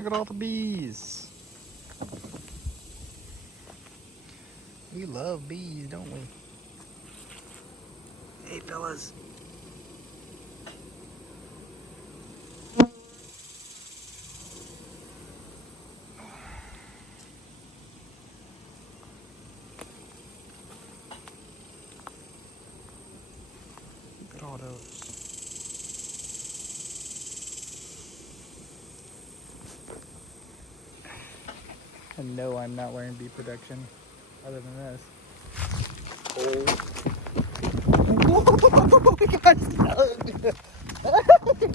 Look at all the bees. We love bees, don't we? Hey, fellas. Look at all those. And no, I'm not wearing bee protection other than this. Oh. We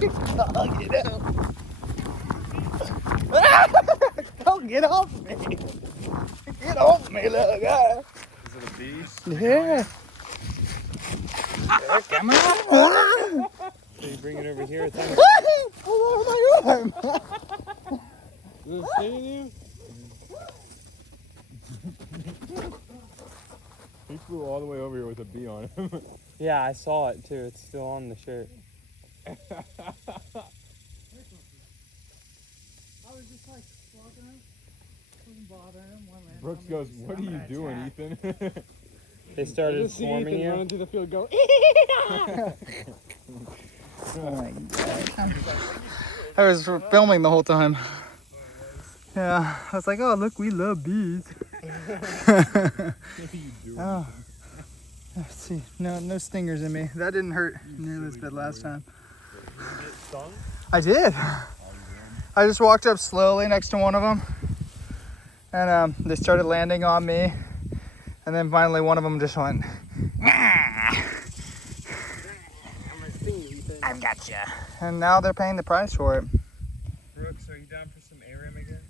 got stuck. Oh, get out. Don't get off me. Get off me, little guy. Is it a bee? Yeah. They're coming up. So you bring it over here. It's on Pull over my arm. Is it seeing you? He flew all the way over here with a bee on him. Yeah, I saw it too. It's still on the shirt. I was just like walking him, wasn't bothering him. Brooks goes, "What are you doing, Ethan?" They started swarming you. Running through the field, go. Oh my God. I was filming the whole time. Yeah, I was like, oh, look, we love bees. Oh. Let's see. No stingers in me. That didn't hurt nearly as bad last time. Did you get stung? I did. I just walked up slowly next to one of them, and they started landing on me, and then finally one of them just went, I've got you. And now they're paying the price for it. Brooks, are you down for some ARAM again?